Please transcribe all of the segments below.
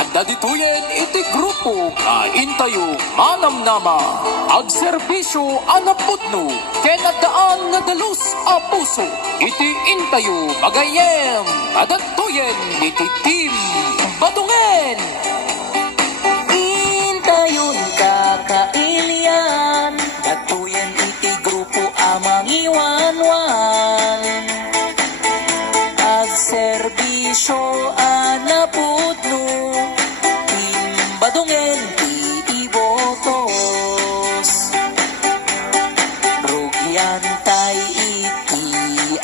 Adda dituyen iti grupo nga intayo manamnama. Ag serbisyo anapudno ken addaan nga dalus a puso. Iti intayo magayem adatuyen iti team Badungen. Intayon kakailian datuyen iti grupo amang iwanwan. Ag serbisyo anapudno team Badungen ti ibotos. Rugyan tay iti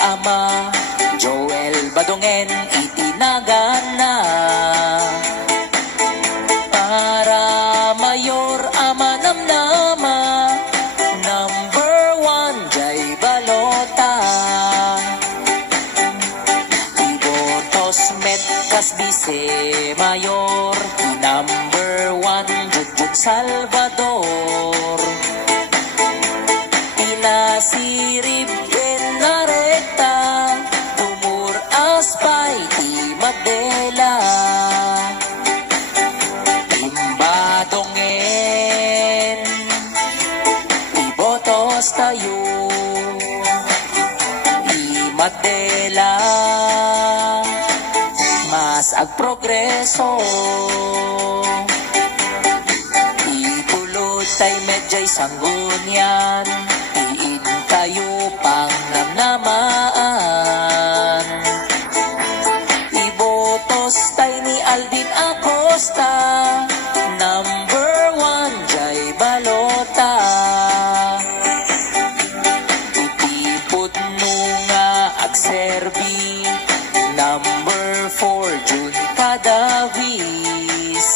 ama Joel Badungen iti nagana. Para mayor ama namnama number 1 jay balota. Ibotos met kas bise mayor number 1 Jujut Salvador. Pinasirib ken narekta tumur aspay ti Magdela. Badungen ibotos tayo Imadela mas agprogreso. Itulod tay medyay sanggunian iin kayo pang namnamaan. Ibotos tay ni Alvin Acosta number 1 jay balota. Itipod no nga agserbi number 4 Jun Cadavis.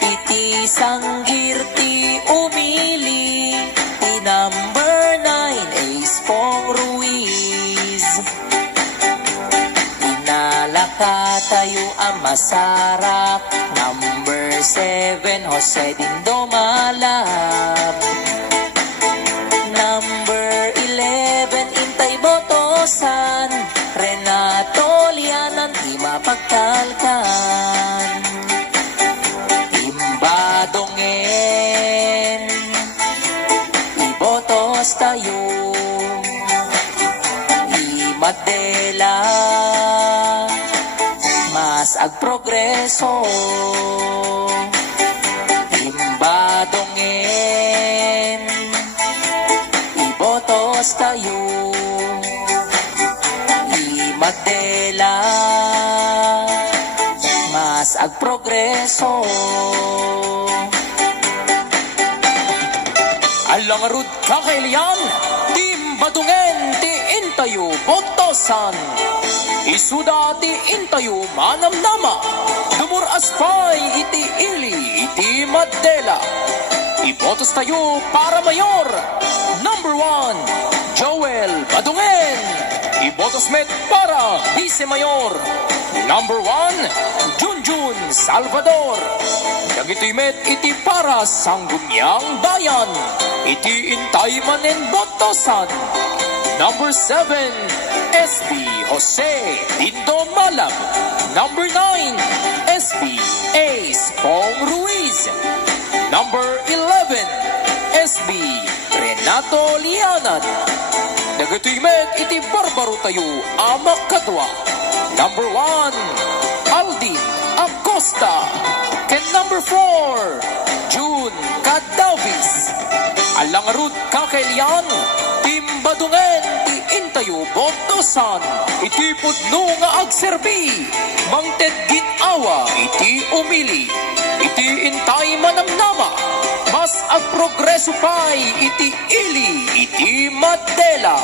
Iti sanggirti umili ti number 9 Ace Pong Ruiz. Inalakatayo ang masarak number 7 Jose Dindo Malab. Number 11 Intay Botosan Renato Lianan di mapagkalkan. Imbadungen ibotos tayo Imadela mas agprogreso. Imbadungen ibotos tayo Imadela mas agprogreso. Alang rud kakailian team Badungen ti intayo botosan. Isuda ti intayo manamnama dumur aspay iti ili iti Madela. Ibotos tayo para mayor number 1 Joel Badungen. Ibotos met para vice mayor number 1 Junjun Salvador. Dagitoy met iti para Sangguniang Bayan iti intay manen botosan number 7 SB Jose Dindo Malab. Number 9 SB Ace Pong Ruiz. Number 11 SB Renato Lianan. Dagitoy met iti barbaro tayo amak kadwa number 1 Aldin Acosta. Ken number 4 June Cadavis. Alang rud kakailian team Badungen ti intayo botosan. Iti pudno nga agserbi mangted ginawa iti umili. Iti intay manamnama mas agprogreso pay iti ili iti Madela.